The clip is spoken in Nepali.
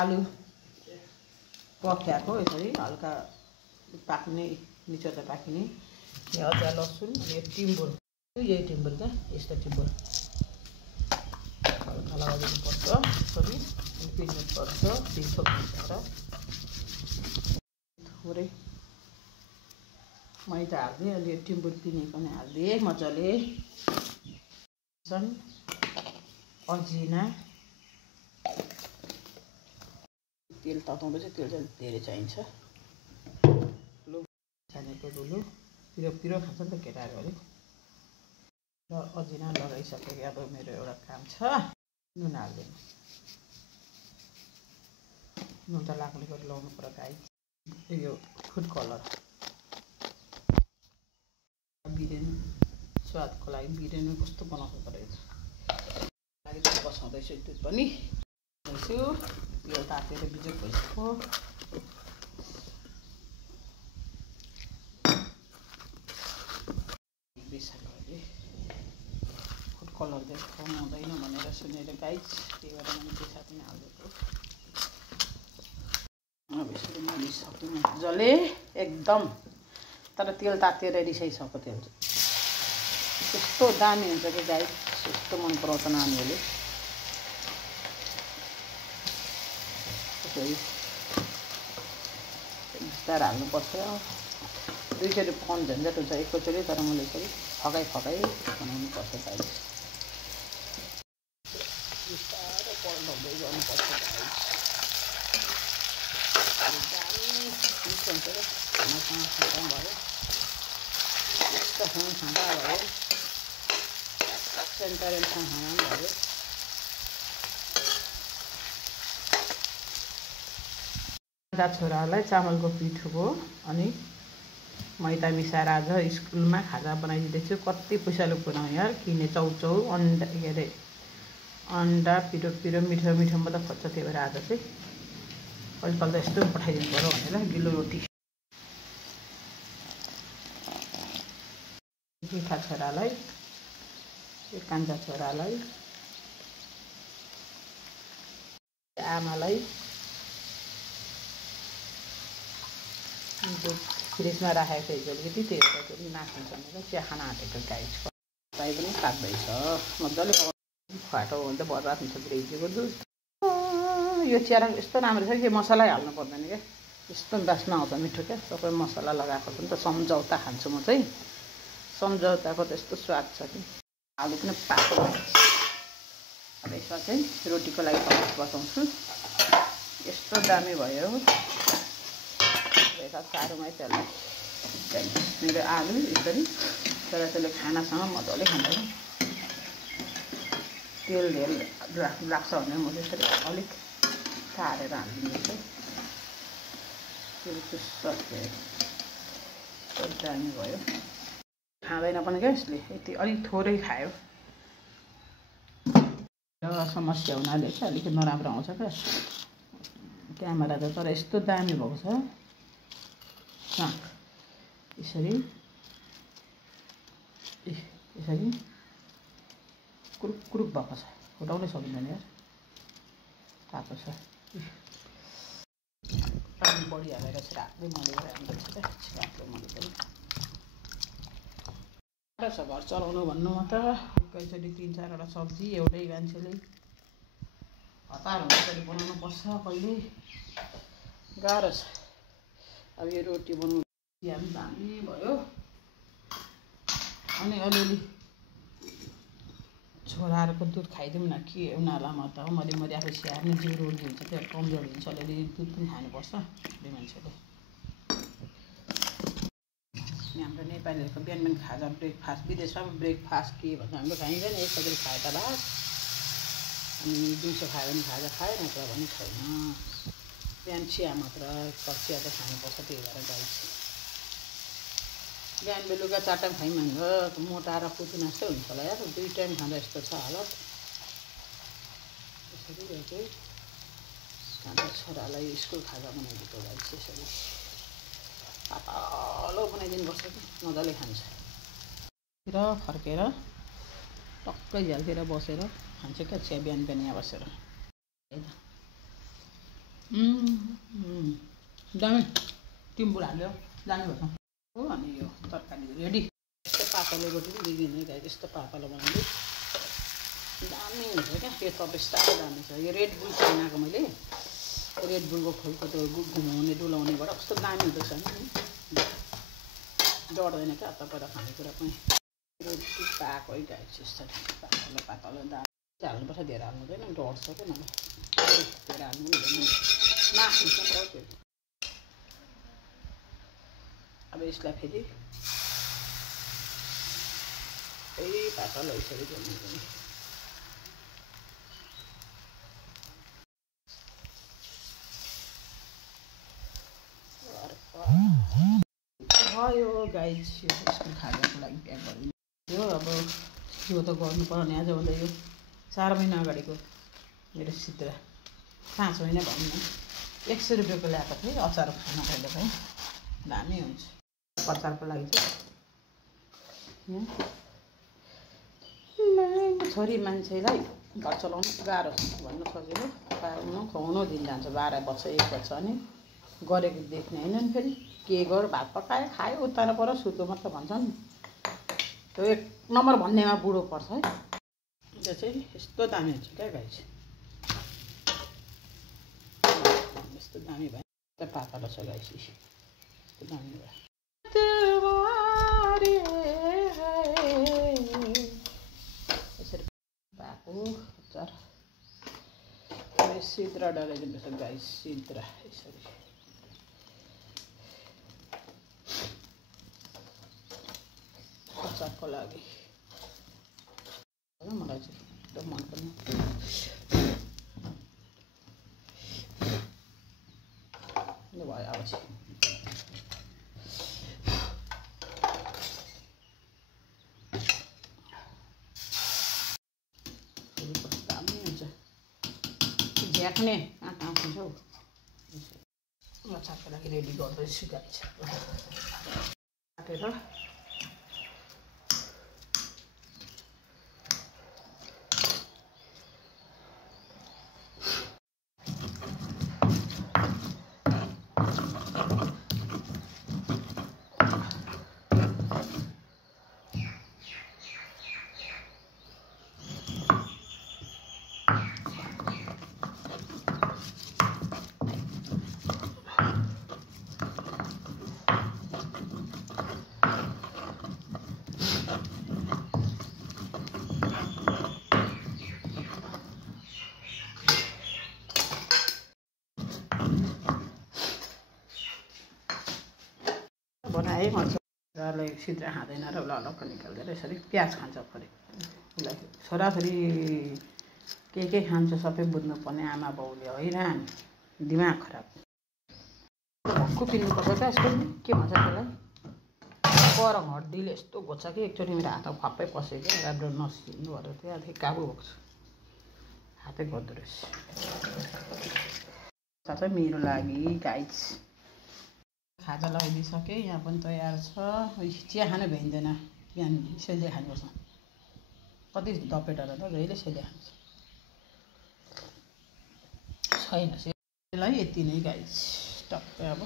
आलु पकाएको यसरी हल्का पाक्ने निचोर्दा पाकिने अदुवा लसुन अनि यो टिम्बुर यही टिम्बुर क्या यस्तो टिम्बुर हल्का लगाइदिनुपर्छ यसरी अनि पिस्नुपर्छ पिठो मिसाएर थोरै मैदा हाल्दिएँ अनि यो टिम्बुर पिनेको पनि हालिदिएँ मजाले अजिना तेल तताउँदैछ तेल चाहिँ धेरै चाहिन्छ छानेको धुलो पिरो पिरो खान्छ नि त केटाहरू अलिक र अजिना लगाइसकेको अब मेरो एउटा काम छ नुन हाल्दिनु नुन त लाग्ने गरी लाउनु पर्यो गाई यो फुड कलर बिर्यानी स्वादको लागि बिर्यानी कस्तो बनाउँछ रहेछ लागि बसाउँदैछु दुध पनि यो तातेर बिजोक भइसक्यो बिसाले फुड कलर चाहिँ खुवाउनु हुँदैन भनेर सुनेर गाइज त्यही भएर मैले बिसा पनि हालिदिएको अब यसरी मलिसक्यो मजाले एकदम तर तेल तातेर रिसाइसक्यो त्यो त्यस्तो दामी हुन्छ कि गाई यस्तो मन पराउँछ नानीहरूले त्यसरी बिस्तारै हाल्नुपर्छ दुईचोटि पकाउनु झन्झट हुन्छ एकैचोटि तर मैले यसरी फकाइ बनाउनुपर्छ गाई बिस्तारै पल्टाउँदै गर्नुपर्छ गाई हुन्छ खानासँग खाँदा भयो यस्तोसँग खाँदा भयो सेन्टरेलसँग खाना पनि भयो छोराहरूलाई चामलको पिठोको अनि मैदा मिसाएर आज स्कुलमा खाजा बनाइदिँदैछु कति पैसाले पुऱ्याउँ यार किने चाउचाउ अन्डा के अरे अन्डा पिरो पिरो मिठो मिठो मात्रै खोज्छ त्यही भएर आज चाहिँ कहिले त यस्तो पठाइदिनु पर्यो भनेर गिलो रोटी जेठा छोरालाई कान्छा छोरालाई आमालाई फ्रिजमा राखेको हिजोदेखि त्यही भएर पनि नाखान्छ भनेर चिया खाना आँटेको गाई गाई पनि काट्दैछ मजाले फाटो हुन्छ बर्बाद हुन्छ ब्रेजीको दुध यो चिया यस्तो राम्रो छ कि मसलै हाल्नु पर्दैन क्या यस्तो बास्ना आउँछ मिठो क्या सबै मसला लगाएको छ नि त सम्झौता खान्छु म चाहिँ सम्झौताको त्यस्तो स्वाद छ कि आलु पनि पाको अब यसमा चाहिँ रोटीको लागि बसाउँछु यस्तो दामी भयो यता चारोमै त्यसलाई मेरो आलु यसरी तर त्यसले खानासँग मजाले खाँदैन तेल धेरै लाग्छ भने म त्यसरी अलिक काटेर हालिदिन्छु त्यो दामी भयो खाँदैन पनि क्या यसले यति अलिक थोरै खायो समस्या हुनाले चाहिँ अलिक नराम्रो आउँछ क्या क्यामेरा त तर यस्तो दामी भएको छ यसरी कुरुक कुरुक भएको छ फुटाउनै सकिँदैन यार तातो छ पानी बढी हालेर चाहिँ रातै मलेर राख्नुपर्छ क्या रातै मलेर गाह्रो छ घर चलाउनु भन्नु म त एकैचोटि 3-4वटा सब्जी एउटै मान्छेले हतार हुँदाखेरि बनाउनु पर्छ कहिले गाह्रो छ अब यो रोटी बनाउनु चिया पनि दामी भयो अनि अलिअलि छोराहरूको दुध खाइदिउँ न के उनीहरूलाई म त मैले आफै स्याहार्ने जिउ रोगी हुन्छ त्यो कमजोर हुन्छ अलिअलि दुध पनि खानुपर्छ त्यो मान्छेले हाम्रो नेपालीहरूको बिहान बिहान खाजा ब्रेकफास्ट विदेशमा पनि ब्रेकफास्ट के भन्छ हाम्रो खाइँदैन यसरी खाए त भात अनि दिउँसो खायो भने खाजा खायो नत्र भने छैन बिहान चिया मात्र चिया चाहिँ खानुपर्छ त्यही भएर गाई बिहान बेलुका 4 टाइम खाइँ भन्दा मोटा र पुतुना जस्तै हुन्छ होला यार 2 टाइम खाँदा यस्तो छ हालत यसरी यो चाहिँ कान्छा छोरालाई स्कुल खाजा बनाइदिएको गाई यसरी पातलो बनाइदिनुपर्छ कि मजाले खान्छ र फर्केर टक्कै झ्यालतिर बसेर खान्छ क्या चिया बिहान बिहान यहाँ बसेर दामी टिम्बुर हाल्यो जानुपर्छ हो। अनि यो तरकारी रेडी। यस्तो पातलो रोटी पनि दिदिनँ गाई, यस्तो पातलो बनाउँदै दामी हुन्छ क्या। यो तपाईँ साह्रो दामी छ। यो रेड बुल किनेको मैले, रेड बुलको खोलको त्यो घुमाउने डुलाउनेबाट कस्तो दामी हुँदैछ नि, डढ्दैन क्या तपाईँलाई खानेकुरा पनि। रोटी पाएको है गाई चाहिँ यस्तो पातलो पातलो दाम हाल्नुपर्छ, धेरै हाल्नु हुँदैन, डढ्छ क्या मलाई, धेरै हाल्नु हुँदैन, नाखुन्छ नि त त्यो। अब यसलाई फेरि पातलो यसरी गर्नु। भयो गाई स्कुल खाजाको लागि प्याक गरिदियो। अब यो त गर्नुपर्ने आजभन्दा यो 4 महिना अगाडिको मेरो सिद्रा, 5 महिना भनौँ न, 100 रुपियाँको ल्याएको थिएँ अचार खान कहिले पनि दामी हुन्छ। अचारको लागि चाहिँ छोरी मान्छेलाई घर चलाउनु गाह्रो भन्नु सजिलो, पाल्नु खुवाउनु दिन जान्छ। 12 वर्ष 1 वर्ष अनि गरेको देख्ने होइन नि। फेरि के गर, भात पकायो खायो उत्तानो पर सुतो मात्र भन्छ नि, त्यो 1 नम्बर भन्नेमा बुढो पर्छ है। त्यो चाहिँ यस्तो दामी हुन्छ क्या गाई चाहिँ, यस्तो दामी भयो। त पातलो छ गाई चाहिँ यस्तो दामी भयो। यसरी भएको अचार सिद्रा डराइदिनुपर्छ गाई, सिद्रा यसरी अचारको लागि मलाई चाहिँ एकदम मनपर्ने। भयो अब चाहिँ दामी हुन्छ, झ्याक्ने आँट आउँछ हौ। अचारको लागि रेडी गर्दैछु गाई चाहिँ काटेर। बनाएँ मजाले, सिद्रा खाँदैन र उसलाई अलग्ग निकाल्दै यसरी प्याज खान्छ। फेरि उसलाई छोराछोरी के खान्छ सबै बुझ्नुपर्ने आमा बाउले हैरान, दिमाग खराब। भक्कु पिन्नुपर्छ क्या यसको, के भन्छ त्यसलाई, परङ हड्डीले यस्तो घोच्छ कि एकचोटि मेरो हातमा खप्पै पस्यो क्या, राम्रो नसिन्नु भएर त्यहाँदेखि काबु भएको छु, हातै गर्दो रहेछ। चाहिँ मेरो लागि गाई खाजा लगाइदिइसकेँ, यहाँ पनि तयार छ। चिया खान भ्याइँदैन, यहाँ सेलले खानुपर्छ। कति दपेटर त जहिले सेलले खान्छ छैन सेललाई। यति नै गाई टक्कै अब